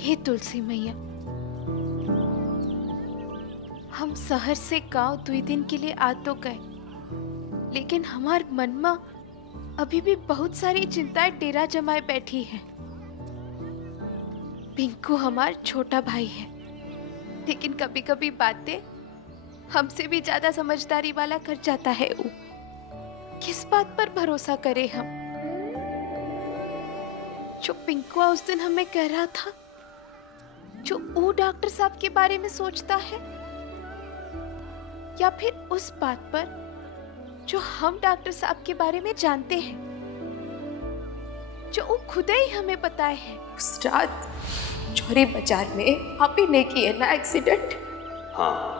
हे तुलसी मैया, हम शहर से गांव 2 दिन के लिए आ तो गए, लेकिन हमार मन में अभी भी बहुत सारी चिंताएं डेरा जमाए बैठी हैं। पिंकू हमार छोटा भाई है, लेकिन कभी कभी बातें हमसे भी ज्यादा समझदारी वाला कर जाता है। वो किस बात पर भरोसा करे हम? जो पिंकू उस दिन हमें कह रहा था, जो वो डॉक्टर साहब के बारे में सोचता है, या फिर उस बात पर जो हम डॉक्टर साहब के बारे में जानते हैं, जो वो खुद ही हमें बताए हैं। उस रात चोरी बाजार में आप ही ने किया ना एक्सीडेंट? हाँ।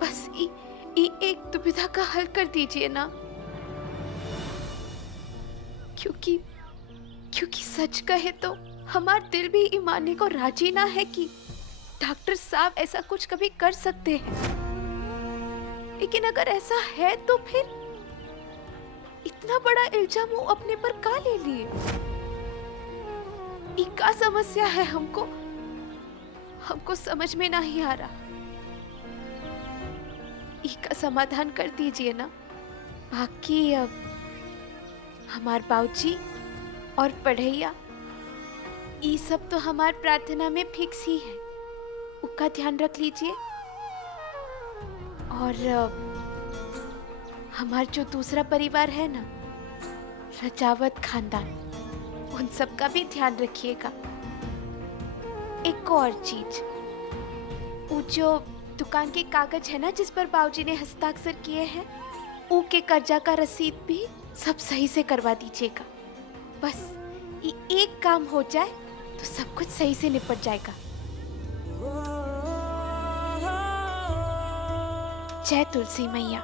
बस एक दुविधा का हल कर दीजिए ना, क्योंकि सच कहे तो हमारा दिल भी ये मानने को राजी ना है कि डॉक्टर साहब ऐसा कुछ कभी कर सकते हैं। लेकिन अगर ऐसा है तो फिर इतना बड़ा इल्जाम वो अपने पर का ले लिए? ये क्या समस्या है? हमको समझ में नहीं आ रहा। इसका समाधान कर दीजिए ना। बाकी अब हमार बाबूजी और पढ़ैया, ये सब तो हमार प्रार्थना में फिक्स ही है, उसका ध्यान रख लीजिए। और हमार जो दूसरा परिवार है ना, रजावत खानदान, उन सब का भी ध्यान रखिएगा। एक और चीज, वो जो दुकान के कागज है ना जिस पर बाबूजी ने हस्ताक्षर किए हैं, वो के कर्जा का रसीद भी सब सही से करवा दीजिएगा। बस ये एक काम हो जाए तो सब कुछ सही से निपट जाएगा। जय तुलसी मैया।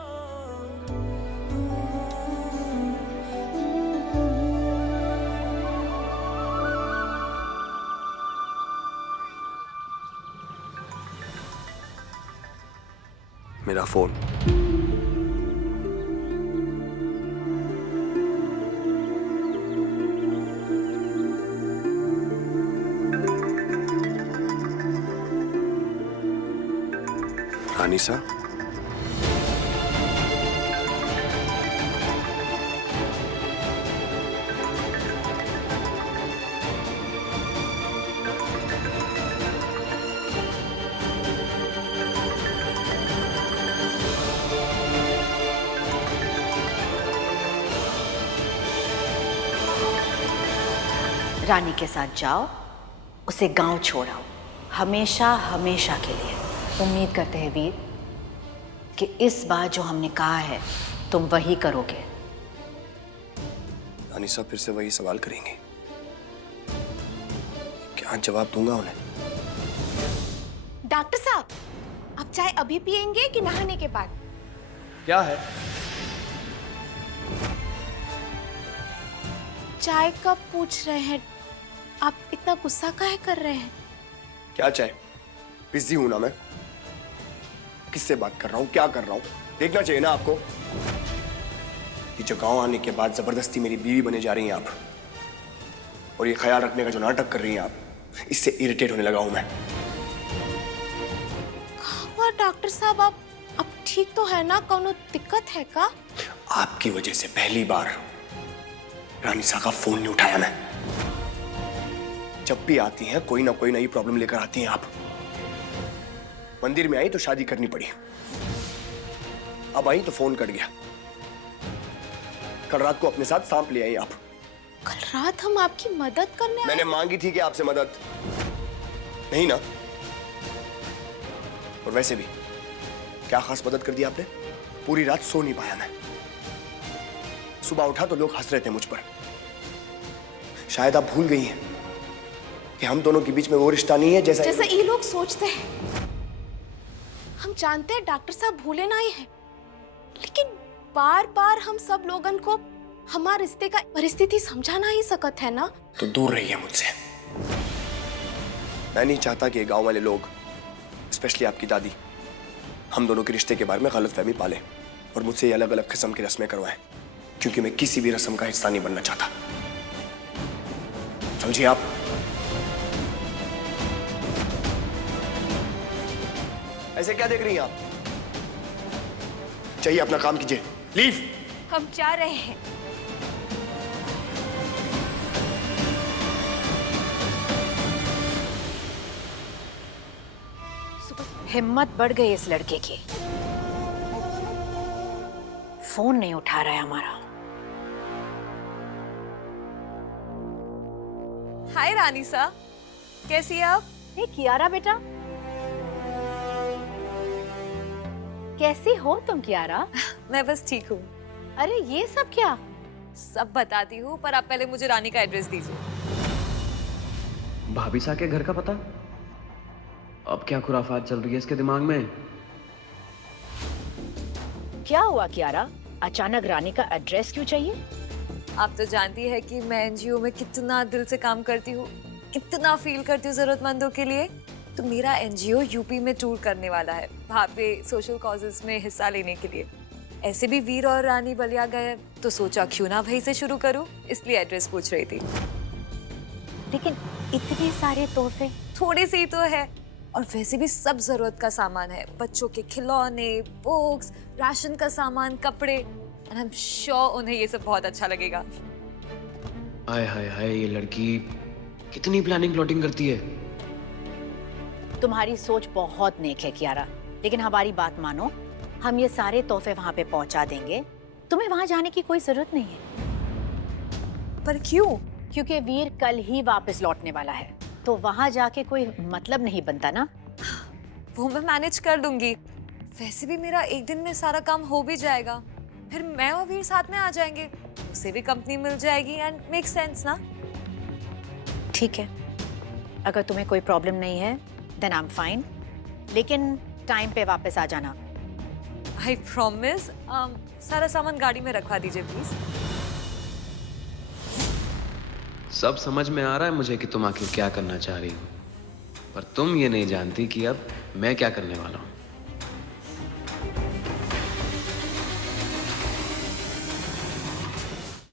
मेरा फोन। रानी सा, रानी के साथ जाओ, उसे गांव छोड़ाओ, हमेशा हमेशा के लिए। उम्मीद करते हैं वीर कि इस बार जो हमने कहा है तुम वही करोगे। रानी साहब फिर से वही सवाल करेंगे, क्या जवाब दूंगा उन्हें? डॉक्टर साहब, आप चाय अभी पियेंगे कि नहाने के बाद? क्या है? चाय कब पूछ रहे हैं? आप इतना गुस्सा काहे कर रहे हैं? क्या चाय? बिजी हूं ना मैं। किससे बात कर रहा हूं, क्या कर रहा हूं, देखना चाहिए ना आपको। ये जो गांव आने के बाद जबरदस्ती मेरी बीवी बने जा रही हैं आप, और ये ख्याल रखने का जो नाटक कर रही हैं आप, इससे इरिटेट होने लगा हूं मैं। डॉक्टर साहब, आप ठीक तो है ना? कोनो दिक्कत है का? आपकी वजह से पहली बार रानी सा का फोन नहीं उठाया मैं। जब भी आती हैं कोई ना कोई नई प्रॉब्लम लेकर आती हैं आप। मंदिर में आई तो शादी करनी पड़ी, अब आई तो फोन कट गया। कल रात को अपने साथ सांप ले आई आप। कल रात हम आपकी मदद करने मैंने मांगी थी कि आपसे मदद नहीं ना। और वैसे भी क्या खास मदद कर दी आपने? पूरी रात सो नहीं पाया मैं। सुबह उठा तो लोग हंस रहे थे मुझ पर। शायद आप भूल गई हैं कि हम दोनों के बीच में वो रिश्ता नहीं है जैसा ये लोग सोचते हैं। हम जानते हैं डॉक्टर साहब भूले ना ही हैं, लेकिन बार बार हम सब लोगन को हमारे रिश्ते का परिस्थिति समझाना ही सकत है ना। तो दूर रहिए मुझसे। मैं नहीं चाहता कि गांव वाले लोग, स्पेशली आपकी दादी, हम दोनों के रिश्ते के बारे में गलतफहमी पाले और मुझसे ये अलग अलग किस्म की रस्में करवाएं, क्योंकि मैं किसी भी रस्म का हिस्सा नहीं बनना चाहता। समझिए आप? ऐसे क्या देख रही हैं आप? चाहिए अपना काम कीजिए। लीव। हम जा रहे हैं। हिम्मत बढ़ गई इस लड़के की। फोन नहीं उठा रहा है हमारा। हाय रानी सा, कैसी है आप? हे कियारा बेटा, कैसी हो तुम कियारा? मैं बस ठीक हूँ। अरे ये सब क्या? सब बताती हूँ, पर आप पहले मुझे रानी का एड्रेस दीजिए। भाभी सा के घर का पता? अब क्या खुराफात चल रही है इसके दिमाग में? क्या हुआ कियारा? अचानक रानी का एड्रेस क्यों चाहिए? आप तो जानती है कि मैं एनजीओ में कितना दिल से काम करती हूँ, कितना फील करती हूँ जरूरतमंदों के लिए। तो मेरा एनजीओ यूपी में टूर करने वाला है, वहाँ पे सोशल कॉजेस में हिस्सा लेने के लिए। ऐसे भी वीर और रानी बलिया गए, तो सोचा क्यों ना भाई से शुरू करूँ, इसलिए एड्रेस पूछ रही थी। लेकिन इतने सारे तोहफे। थोड़ी सी तो है, और वैसे भी सब जरूरत का सामान है। बच्चों के खिलौने, बुक्स, राशन का सामान, कपड़े। एंड आई एम श्योर उन्हें ये सब बहुत अच्छा लगेगा। हाय हाय हाय, ये लड़की कितनी प्लानिंग प्लॉटिंग करती है। तुम्हारी सोच बहुत नेक है कियारा, लेकिन हमारी बात मानो, हम ये सारे तोहफे वहाँ पे पहुँचा देंगे। तुम्हें वहाँ जाने की कोई जरूरत नहीं है। पर क्यों? क्योंकि वीर कल ही वापस लौटने वाला है, तो वहाँ जाके कोई मतलब नहीं बनता ना। वो मैं मैनेज कर लूंगी। वैसे भी मेरा एक दिन में सारा काम हो भी जाएगा, फिर मैं और वीर साथ में आ जाएंगे, उसे भी कंपनी मिल जाएगी एंड मेक सेंस ना। ठीक है, अगर तुम्हें कोई प्रॉब्लम नहीं है देन आई एम फाइन, लेकिन टाइम पे वापस आ जाना। I promise. सारा सामान गाड़ी में रखवा दीजिए प्लीज। सब समझ में आ रहा है मुझे कि तुम आखिर क्या करना चाह रही हो, पर तुम ये नहीं जानती कि अब मैं क्या करने वाला हूँ।